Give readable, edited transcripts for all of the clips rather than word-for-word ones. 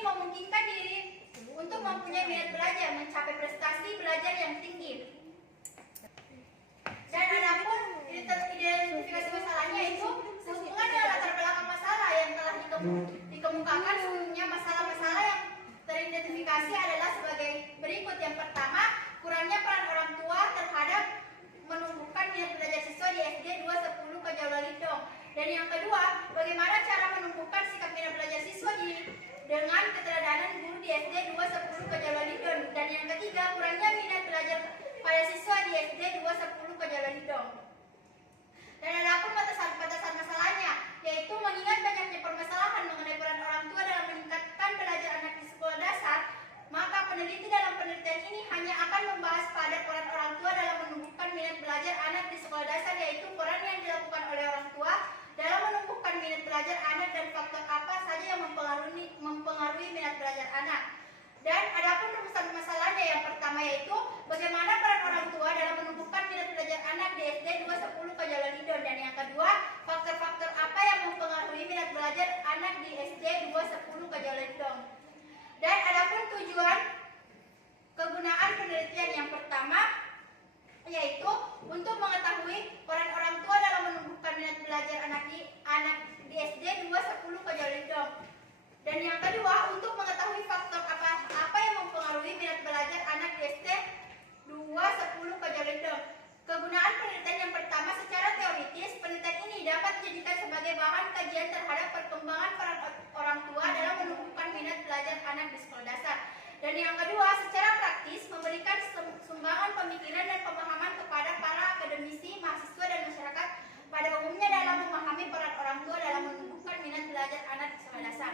ini memungkinkan diri untuk mempunyai minat belajar, mencapai prestasi belajar yang tinggi. Dan adapun identifikasi masalahnya itu sehubungan dengan latar belakang masalah yang telah dikemukakan. Sesungguhnya masalah-masalah yang teridentifikasi adalah sebagai berikut. Yang pertama, kurangnya peran orang tua terhadap menumbuhkan minat belajar siswa di SD 210 Kajaulalidong. Dan yang kedua, bagaimana cara menumbuhkan sikap minat belajar siswa dengan keteladanan guru di SD 210 Kajaulalidong. Dan yang ketiga, kurangnya minat belajar pada siswa di SD 210 Kajaulalidong. Dan adapun batasan masalahnya, yaitu mengingat banyaknya permasalahan mengenai peran orang tua dalam meningkatkan belajar anak di sekolah dasar, maka peneliti dalam penelitian ini hanya akan membahas pada peran orang tua dalam menumbuhkan minat belajar anak di sekolah dasar, yaitu peran yang dilakukan oleh orang tua dalam menumbuhkan minat belajar anak dan faktor apa saja yang mempengaruhi minat belajar anak. Dan adapun rumusan masalahnya, yang pertama yaitu bagaimana peran orang tua dalam menumbuhkan minat belajar anak di SD 210 Kajaulalidong. Dan yang kedua, faktor-faktor apa yang mempengaruhi minat belajar anak di SD 210 Kajaulalidong. Dan adapun tujuan kegunaan penelitian, yang pertama yaitu untuk mengetahui peran orang tua dalam menumbuhkan minat belajar anak di SD 210 Kajaulalidong. Dan yang kedua, untuk mengetahui faktor apa yang mempengaruhi minat belajar anak di SD 210 Kajaulalidong. Kegunaan penelitian yang pertama, secara teoritis, penelitian ini dapat dijadikan sebagai bahan kajian terhadap perkembangan peran orang tua dalam menumbuhkan minat belajar anak di sekolah dasar. Dan yang kedua, secara praktis, memberikan sumbangan pemikiran dan pemahaman kepada para akademisi, mahasiswa, dan masyarakat pada umumnya dalam memahami peran orang tua dalam menumbuhkan minat belajar anak di sekolah dasar.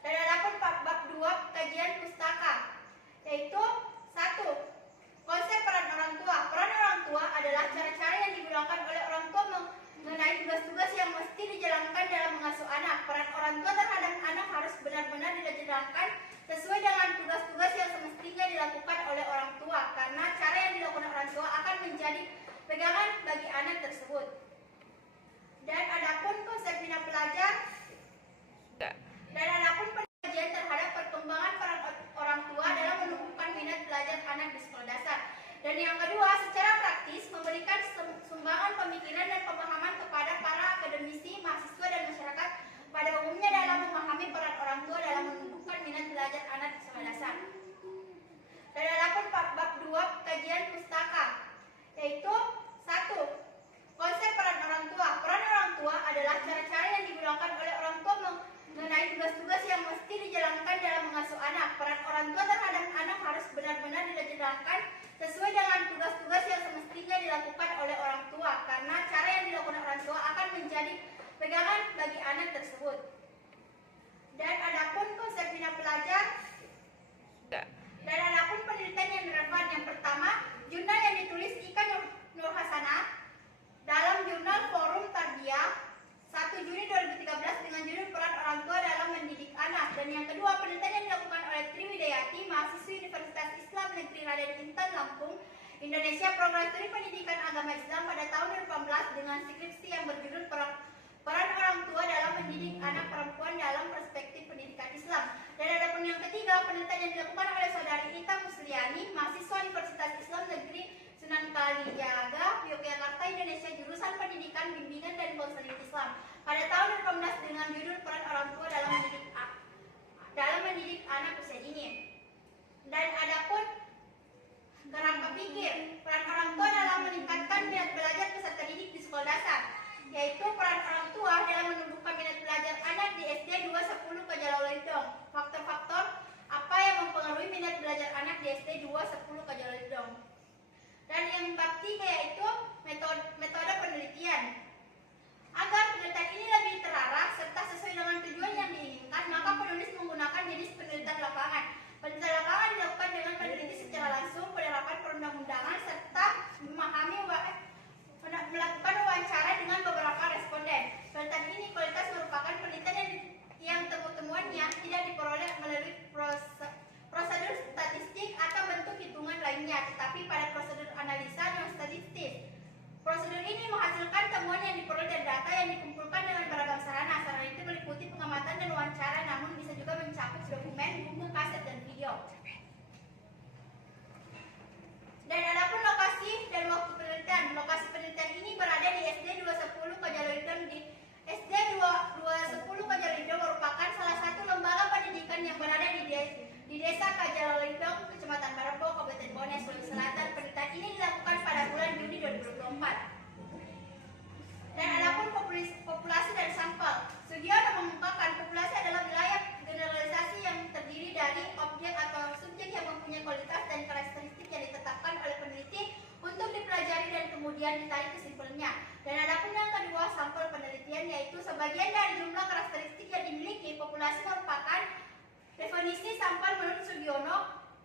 Dan adapun bab 2 kajian pustaka, yaitu 1. Konsep peran orang tua. Peran orang tua adalah cara-cara yang digunakan oleh orang tua mengenai tugas-tugas yang mesti dijalankan dalam mengasuh anak. Peran orang tua terhadap anak harus benar-benar dijalankan sesuai dengan tugas-tugas yang semestinya dilakukan oleh orang tua, karena cara yang dilakukan orang tua akan menjadi pegangan bagi anak tersebut. Dan adapun konsep minat belajar. Dan adapun pengajian terhadap perkembangan peran orang tua dalam menumbuhkan minat belajar anak di sekolah dasar. Dan yang kedua, secara praktis, memberikan sumbangan pemikiran dan pemahaman kepada para akademisi, mahasiswa, dan masyarakat pada umumnya dalam memahami peran orang tua dalam menumbuhkan minat belajar anak di sekolah dasar. Dan adapun bab 2 kajian pustaka, yaitu 1. Konsep peran orang tua. Peran orang tua adalah cara-cara yang digunakan oleh orang tua mengenai tugas-tugas yang mesti dijalankan dalam mengasuh anak. Peran orang tua terhadap anak harus benar-benar dijalankan sesuai dengan tugas-tugas yang semestinya dilakukan oleh orang tua, karena cara yang dilakukan orang tua akan menjadi pegangan bagi anak tersebut. Dan adapun konsep minat belajar. Dan adapun penelitian yang relevan, yang pertama, jurnal yang ditulis Ika Nur Hasanah dalam jurnal Forum Tarbiyah 1 Juni 2013 dengan judul Peran Orang Tua dalam Mendidik Anak. Dan yang kedua, penelitian yang dilakukan oleh Tri Widayati, mahasiswi Universitas Islam Negeri Raden Intan, Lampung, Indonesia, program studi pendidikan agama Islam pada tahun 2018 dengan skripsi yang berjudul Peran Orang Tua dalam Mendidik Anak Perempuan dalam Perspektif Pendidikan Islam. Dan adapun yang ketiga, penelitian yang dilakukan oleh Saudari Ita Musliani, mahasiswa Universitas Islam Negeri Sunan Kalijaga, Yogyakarta, Indonesia, jurusan Pendidikan, Bimbingan, dan Konseling Islam pada tahun 2018 dengan judul Peran Orang Tua dalam mendidik anak usia dini. Dan adapun kerangka pikir, peran orang tua dalam meningkatkan minat belajar peserta didik di sekolah dasar, yaitu peran orang tua dalam menumbuhkan minat belajar anak di SD 210 Kajaulalidong. Faktor-faktor apa yang mempengaruhi minat belajar anak di SD 210 Kajaulalidong. Dan yang bab 3 yaitu metode penelitian. Agar penelitian ini lebih terarah serta sesuai dengan tujuan yang diinginkan, maka penulis menggunakan jenis penelitian lapangan. Penelitian lapangan dilakukan dengan peneliti secara langsung, penerapan perundang-undangan, serta melakukan wawancara dengan beberapa responden. Penelitian ini kualitas merupakan penelitian yang temuannya tidak diperoleh melalui prosedur statistik atau bentuk hitungan lainnya, tetapi pada prosedur analisa non statistik. Prosedur ini menghasilkan temuan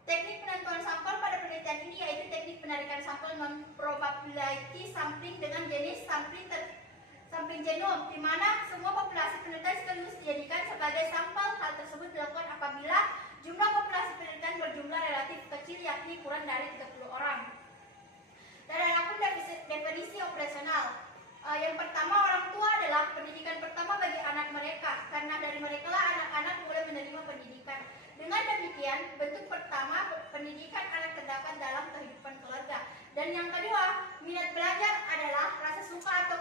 Teknik penentuan sampel pada penelitian ini yaitu teknik penarikan sampel non-probability sampling dengan jenis sampling genom, di mana semua populasi penelitian sekaligus dijadikan sebagai sampel. Hal tersebut dilakukan apabila jumlah populasi penelitian berjumlah relatif kecil, yakni kurang dari 30 orang. Dan adapun definisi operasional. Yang pertama, orang tua adalah pendidikan pertama bagi anak mereka, karena dari mereka lah anak-anak mulai menerima pendidikan. Dengan demikian, bentuk pertama pendidikan anak terdapat dalam kehidupan keluarga. Dan yang kedua, minat belajar adalah rasa suka atau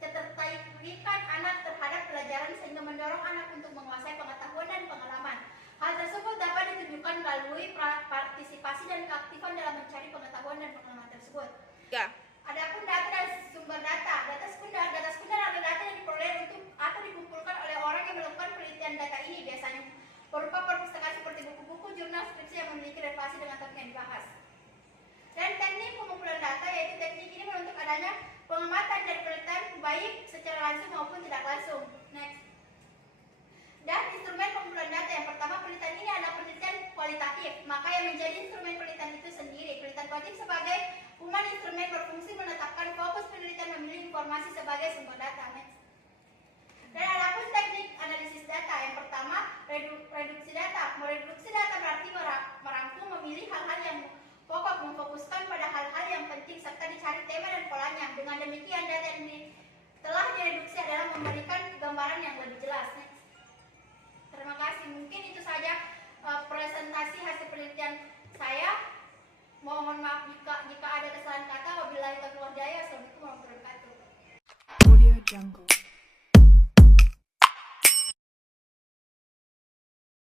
ketertarikan anak terhadap pelajaran sehingga mendorong anak untuk menguasai pengetahuan dan pengalaman. Hal tersebut dapat ditunjukkan melalui partisipasi dan keaktifan dalam mencari pengetahuan dan pengalaman tersebut. Ya. Adapun data dan sumber data. Data sekunder adalah data yang diperoleh untuk atau dikumpulkan oleh orang yang melakukan penelitian data ini, biasanya berupa perpustakaan seperti buku-buku, jurnal, skripsi yang memiliki relasi dengan topik yang dibahas. Dan teknik pengumpulan data, yaitu teknik ini menuntut adanya pengamatan dan penelitian baik secara langsung maupun tidak langsung. Next. Dan instrumen pengumpulan data, yang pertama, penelitian ini adalah penelitian kualitatif, maka yang menjadi instrumen penelitian itu sendiri. Penelitian kualitatif sebagai umum instrumen berfungsi menetapkan fokus penelitian, memilih informasi sebagai sumber data. Next. Dan adapun teknik analisis data, yang pertama, reduksi data. Mereduksi data berarti merangkum, memilih hal-hal yang pokok, memfokuskan pada hal-hal yang penting, serta dicari tema dan polanya. Dengan demikian, data yang telah direduksi adalah memberikan gambaran yang lebih jelas. Next. Terima kasih. Mungkin itu saja presentasi hasil penelitian saya. Mohon maaf jika ada kesalahan kata. Wabillahi taufiq wal hidayah. Assalamualaikum warahmatullahi wabarakatuh. Audio Jungle.